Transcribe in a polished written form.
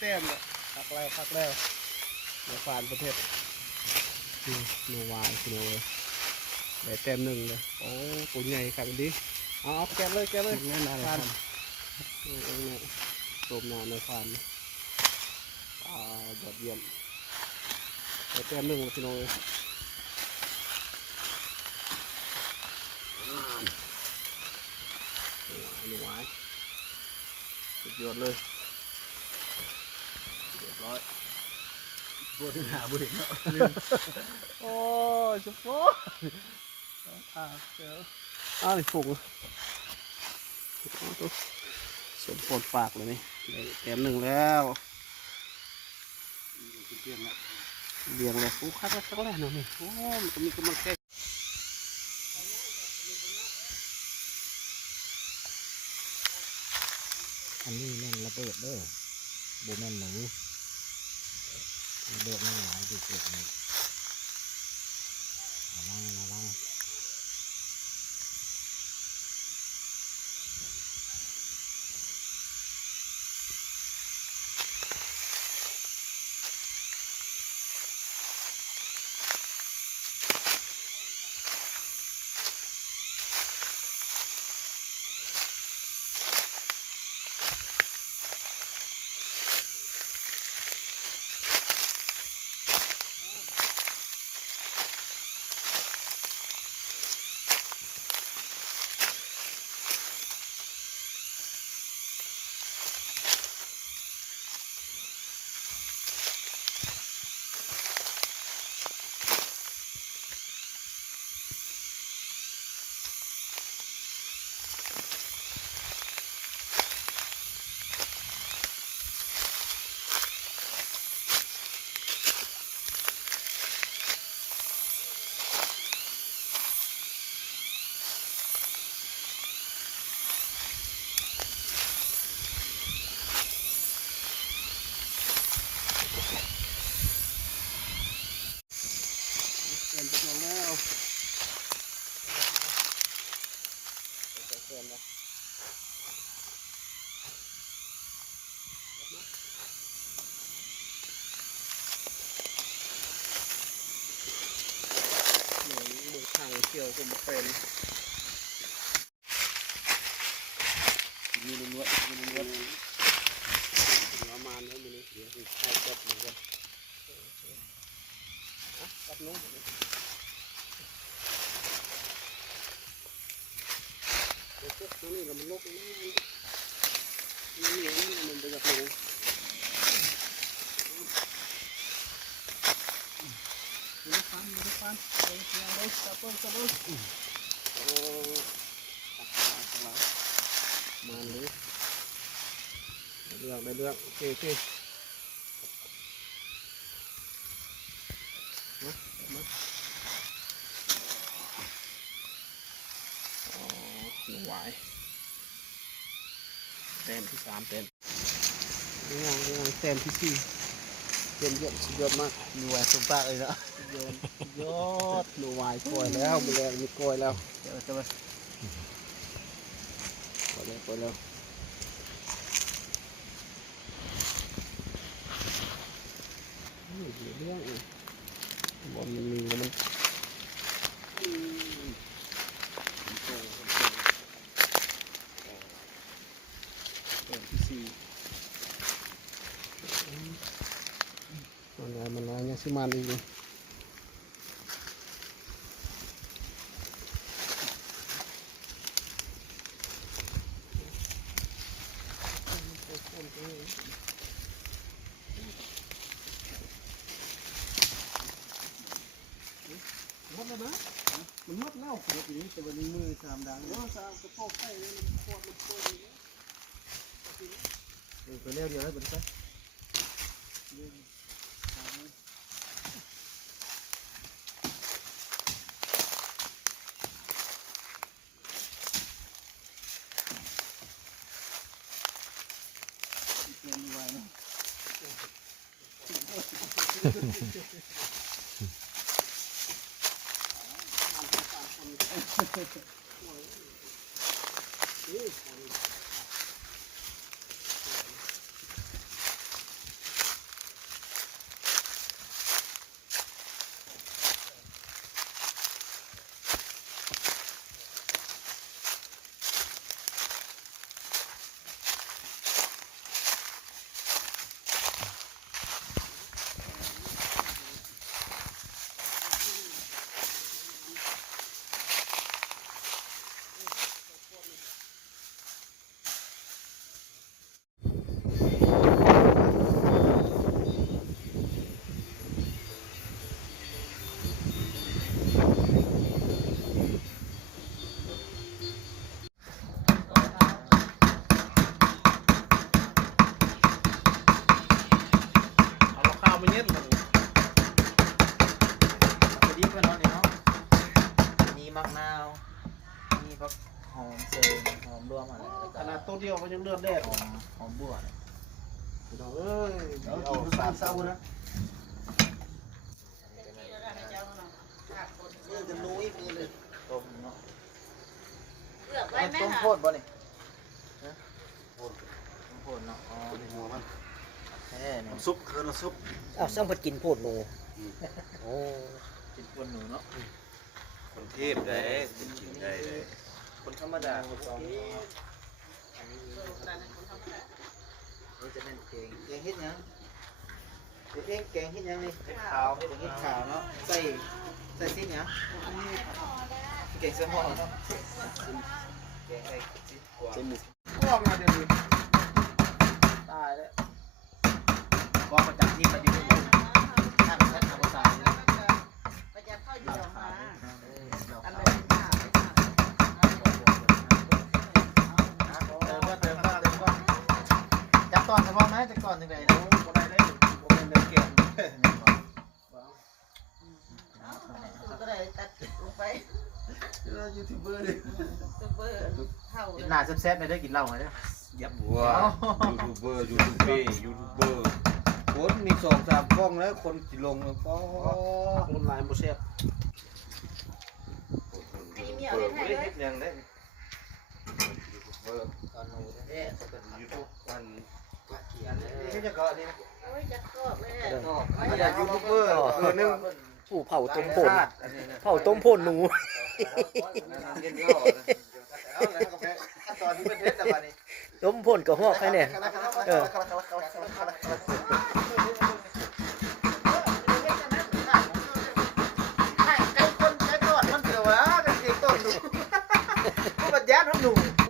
เต้มเลยพักแล้วเดี๋ยวผ่านประเทศโนวายโนเลยได้เต็มหนึ่งเลยโอ้ปุ๋ยใหญ่ครับวันนี้เอาแกะเลยแน่นอนผ่านโตมนาในผ่านยอดเยี่ยมได้เต็มหนึ่งพี่น้องเลยหนูไว้สุดยอดเลยเรียบร้อยบวชหาบุญเนาะโอ้ยสุดโป๊ะเจ้าอ้าวฝุ่งสมปนปากเลยนี่แถมหนึ่งแล้วเบียงเลยฟูคักแล้วแรกเนาะนี่โอ้มันก็มีกำลังแค่อันนี้แม่นระเบิดเด้อโบแม่นหนูระเบิดไม่หลายอยู่เกิดนี่ระวังเกี่ยวกับเป็นมีล้วนประมาณนี้มีเดี๋ยวใช้จับเหมือนกันจับนู้นเดี๋ยวจับนี่เรามันลกนี่มันไปจับลงดูฟันเลยจับต้นโอ้มาเลยได้เรื่องโอเคมาอ๋อหนูไหวเต็มที่3เต็มยังเต็มที่4เต็มเยอะสุดยอดมากหนูไหวสมปากเลยนะยอดหนูไหวกล้วยแล้วมีแรงมีกล้วยแล้วเดี๋ยวจะไปกล้วยแล้วเรื่องบอลมันมีแล้วมันที่4มันลายเนี่ยซื้อมาดีเลยมันมดแล้วปกติแต่วันนี้มือ3ดังเนาะ3กระโปงไข่เนี่ยมันโคตรไปเร็วเดียวแล้วเป็นไงเป็นไวเนาะ มักนาวมีพักหอมเซนหอมรวมอะไรแล้ว ข ก็ นาดตัวเดียวมันยังเลือดแดด หอมบัวเนี่ย พี่น้องเอ้ยเอาสามเศร้านะมือกันนุ้ยมือเลย ต้มเนาะ เลือกไว้ไหม ต้ม คะ โพดบ่นี่ต้มโพดเนาะอ๋อ ในหัวมัน แท้เนี่ย ซุปคือน้ำซุป อ้าวซ่องเพิ่นกินโพดหนูโอ้ กินคนหนูเนาะ คนเทพได้กินได้เลย คนธรรมดาคนสอง นี่ จะเป็นแกงเฮ็ดหยังแกงเฮ็ดหยังนี่เฮ็ดขาวเฮ็ดขาวเนาะใส่สิ้นหยังแกงเสื้อหม้อเนาะแกงใส่สิ้นกว่า เส้นหมู พวกมาเดี๋ยวนี้ตายแล้วกองประจำที่มันอยู่ที่ท่านแพทย์ธรรมศาสตร์นี่ ไปจะเข้าอยู่หรอคะอัน เ เป็นข้าว ติมก่อนจับก่อนสมองไหมจับก่อนถึงไหนนะ บ่ได้เลยบ่เป็นเนื้อแกง ก็เลยตัดลงไป ยูทูบเบอร์ดิ ซูเปอร์เท่า กินหน้าแซ่บๆไม่ได้กินเหล้าไหมเนี่ย ยับ ว้ายูทูบเบอร์คนมี2-3กล้องแล้วคนสิลงแล้วก็ คนลายบ่แซ่บ มีเมียวเห็นให้เลย ยังได้เบอร์ ตอนนู้นเนี่ยเขาเป็น ยูทูบมัน นี่จะเกาะนี่ โอ้ยจะกรอบเลย ไม่อยากยูทูบเบอร์นึง ผู้เผาต้มโพด อันนี้นะ เผาต้มโพดหนู กินเหล้า เอาแล้วกาแฟขั้นตอนที่เป็นเพชรแต่วันนี้ ต้มโพดกับฮอกให้เนี่ย เออ